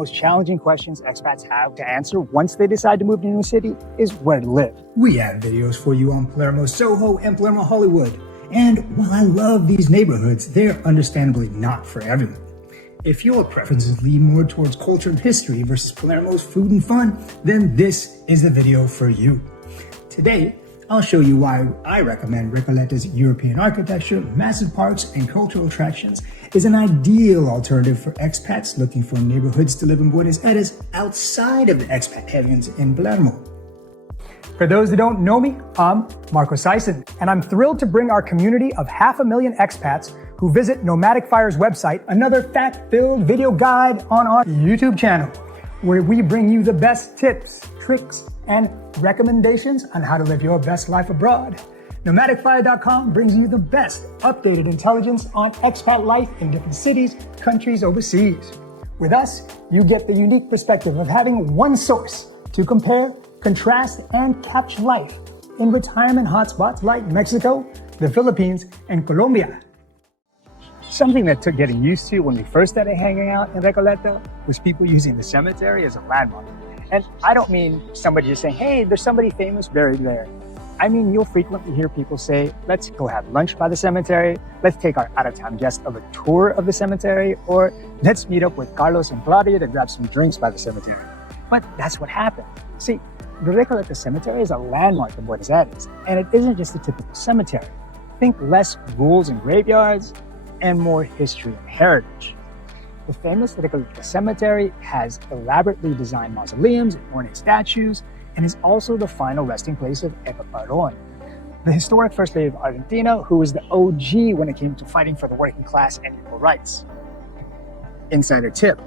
most challenging questions expats have to answer once they decide to move to a new city is where to live. We have videos for you on Palermo Soho and Palermo Hollywood. And while I love these neighborhoods, they're understandably not for everyone. If your preferences lean more towards culture and history versus Palermo's food and fun, then this is the video for you. Today, I'll show you why I recommend Recoleta's European architecture, massive parks, and cultural attractions is an ideal alternative for expats looking for neighborhoods to live in Buenos Aires outside of the expat heavens in Palermo. For those that don't know me, I'm Marco Sison, and I'm thrilled to bring our community of 500,000 expats who visit Nomadic Fire's website another fact-filled video guide on our YouTube channel, where we bring you the best tips, tricks, and recommendations on how to live your best life abroad. NomadicFire.com brings you the best updated intelligence on expat life in different cities, countries overseas. With us, you get the unique perspective of having one source to compare, contrast, and capture life in retirement hotspots like Mexico, the Philippines, and Colombia. Something that took getting used to when we first started hanging out in Recoleta was people using the cemetery as a landmark. And I don't mean somebody just saying, hey, there's somebody famous buried there. I mean, you'll frequently hear people say, let's go have lunch by the cemetery, let's take our out-of-town guest of a tour of the cemetery, or let's meet up with Carlos and Claudia to grab some drinks by the cemetery. But that's what happened. See, the Recoleta Cemetery is a landmark in Buenos Aires, and it isn't just a typical cemetery. Think less rules and graveyards, and more history and heritage. The famous Recoleta Cemetery has elaborately designed mausoleums and ornate statues, and is also the final resting place of Eva Perón, the historic First Lady of Argentina, who was the OG when it came to fighting for the working class and equal rights. Insider tip,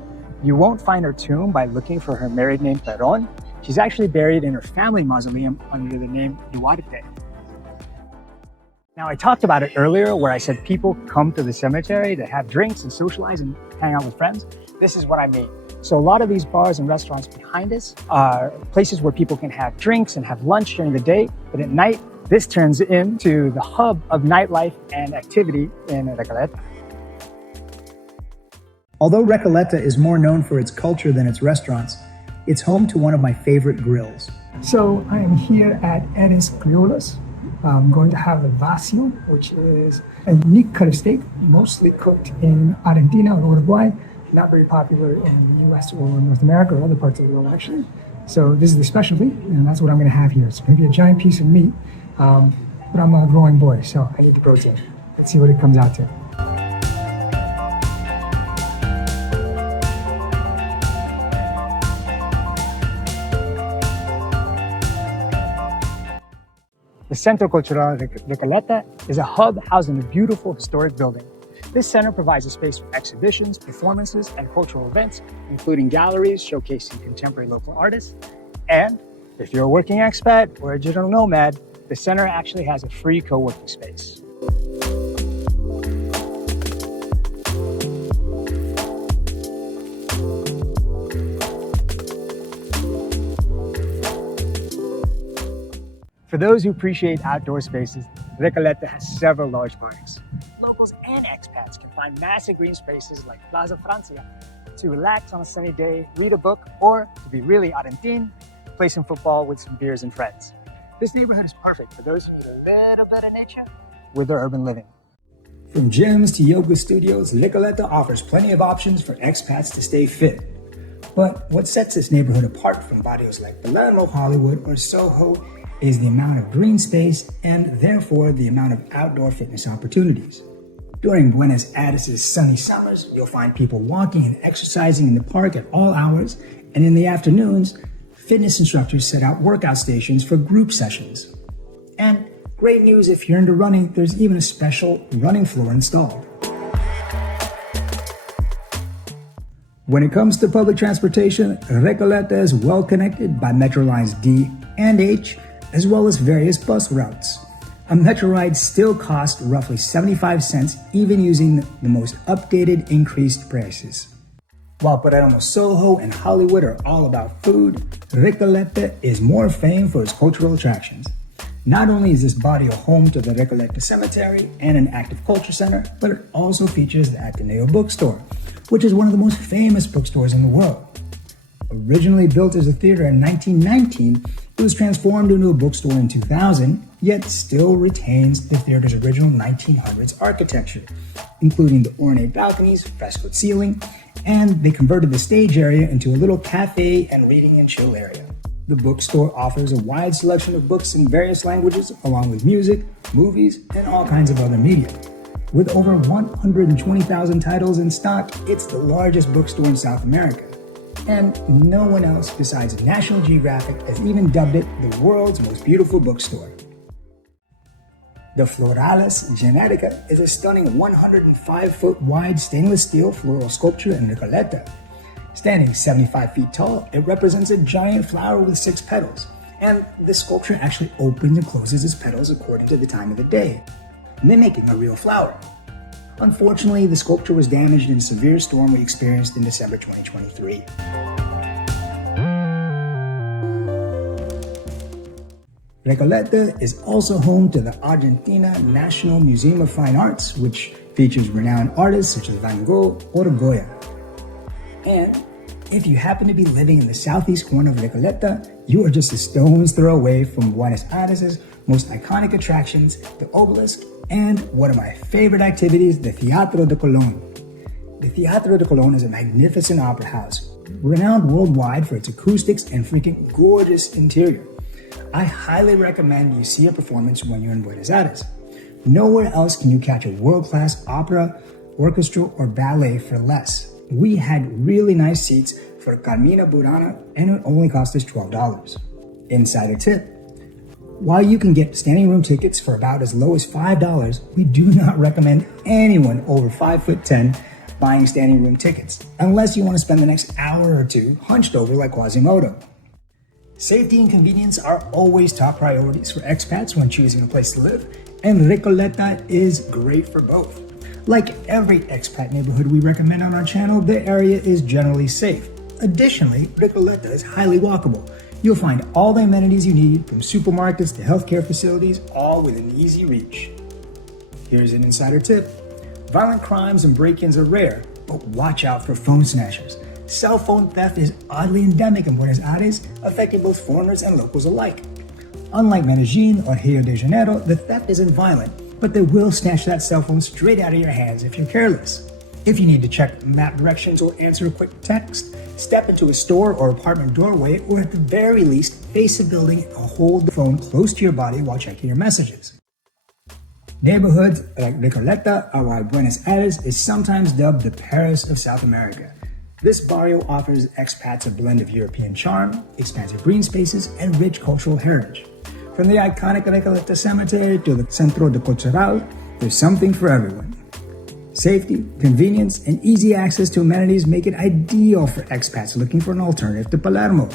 you won't find her tomb by looking for her married name Perón. She's actually buried in her family mausoleum under the name Duarte. Now, I talked about it earlier where I said people come to the cemetery to have drinks and socialize and hang out with friends. This is what I mean. So a lot of these bars and restaurants behind us are places where people can have drinks and have lunch during the day, but at night, this turns into the hub of nightlife and activity in Recoleta. Although Recoleta is more known for its culture than its restaurants, it's home to one of my favorite grills. So I am here at Eres Criollas. I'm going to have a vacío, which is a unique cut of steak, mostly cooked in Argentina or Uruguay, not very popular in the US or North America or other parts of the world, actually. So this is the specialty, and that's what I'm going to have here. It's going to be a giant piece of meat, but I'm a growing boy, so I need the protein. Let's see what it comes out to. The Centro Cultural Recoleta is a hub housing a beautiful historic building. This center provides a space for exhibitions, performances, and cultural events, including galleries showcasing contemporary local artists. And if you're a working expat or a digital nomad, the center actually has a free co-working space. For those who appreciate outdoor spaces, Recoleta has several large parks. Locals and expats can find massive green spaces like Plaza Francia to relax on a sunny day, read a book, or, to be really Argentine, play some football with some beers and friends. This neighborhood is perfect for those who need a little bit of nature with their urban living. From gyms to yoga studios, Recoleta offers plenty of options for expats to stay fit. But what sets this neighborhood apart from barrios like Palermo, Hollywood, or Soho is the amount of green space and therefore the amount of outdoor fitness opportunities. During Buenos Aires' sunny summers, you'll find people walking and exercising in the park at all hours, and in the afternoons, fitness instructors set out workout stations for group sessions. And great news if you're into running, there's even a special running floor installed. When it comes to public transportation, Recoleta is well connected by Metro Lines D and H, as well as various bus routes. A Metro ride still costs roughly 75 cents, even using the most updated increased prices. While Palermo, Soho, and Hollywood are all about food, Recoleta is more famed for its cultural attractions. Not only is this barrio home to the Recoleta Cemetery and an active culture center, but it also features the Ateneo Bookstore, which is one of the most famous bookstores in the world. Originally built as a theater in 1919, it was transformed into a bookstore in 2000, yet still retains the theater's original 1900s architecture, including the ornate balconies, frescoed ceiling, and they converted the stage area into a little cafe and reading and chill area. The bookstore offers a wide selection of books in various languages, along with music, movies, and all kinds of other media. With over 120,000 titles in stock, it's the largest bookstore in South America. And no one else besides National Geographic has even dubbed it the world's most beautiful bookstore. The Floralis Generica is a stunning 105-foot wide stainless steel floral sculpture in Recoleta. Standing 75 feet tall, it represents a giant flower with 6 petals, and the sculpture actually opens and closes its petals according to the time of the day, mimicking a real flower. Unfortunately, the sculpture was damaged in a severe storm we experienced in December 2023. Recoleta is also home to the Argentina National Museum of Fine Arts, which features renowned artists such as Van Gogh or Goya. And if you happen to be living in the southeast corner of Recoleta, you are just a stone's throw away from Buenos Aires' most iconic attractions, the Obelisco, and one of my favorite activities, the Teatro de Colón. The Teatro de Colón is a magnificent opera house, renowned worldwide for its acoustics and freaking gorgeous interior. I highly recommend you see a performance when you're in Buenos Aires. Nowhere else can you catch a world-class opera, orchestra, or ballet for less. We had really nice seats for Carmina Burana, and it only cost us $12. Insider tip: while you can get standing room tickets for about as low as $5, we do not recommend anyone over 5'10" buying standing room tickets, unless you want to spend the next hour or two hunched over like Quasimodo. Safety and convenience are always top priorities for expats when choosing a place to live, and Recoleta is great for both. Like every expat neighborhood we recommend on our channel, the area is generally safe. Additionally, Recoleta is highly walkable. You'll find all the amenities you need, from supermarkets to healthcare facilities, all within easy reach. Here's an insider tip: violent crimes and break-ins are rare, but watch out for phone snatchers. Cell phone theft is oddly endemic in Buenos Aires, affecting both foreigners and locals alike. Unlike Medellin or Rio de Janeiro, the theft isn't violent, but they will snatch that cell phone straight out of your hands if you're careless. If you need to check map directions or answer a quick text, step into a store or apartment doorway, or at the very least, face a building and hold the phone close to your body while checking your messages. Neighborhoods like Recoleta are why Buenos Aires is sometimes dubbed the Paris of South America. This barrio offers expats a blend of European charm, expansive green spaces, and rich cultural heritage. From the iconic Recoleta Cemetery to the Centro de Cultural, there's something for everyone. Safety, convenience, and easy access to amenities make it ideal for expats looking for an alternative to Palermo.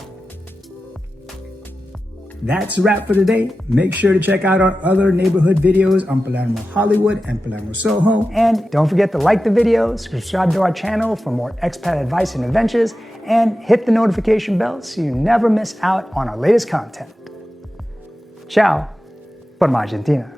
That's a wrap for today. Make sure to check out our other neighborhood videos on Palermo Hollywood and Palermo Soho. And don't forget to like the video, subscribe to our channel for more expat advice and adventures, and hit the notification bell so you never miss out on our latest content. Ciao from Argentina.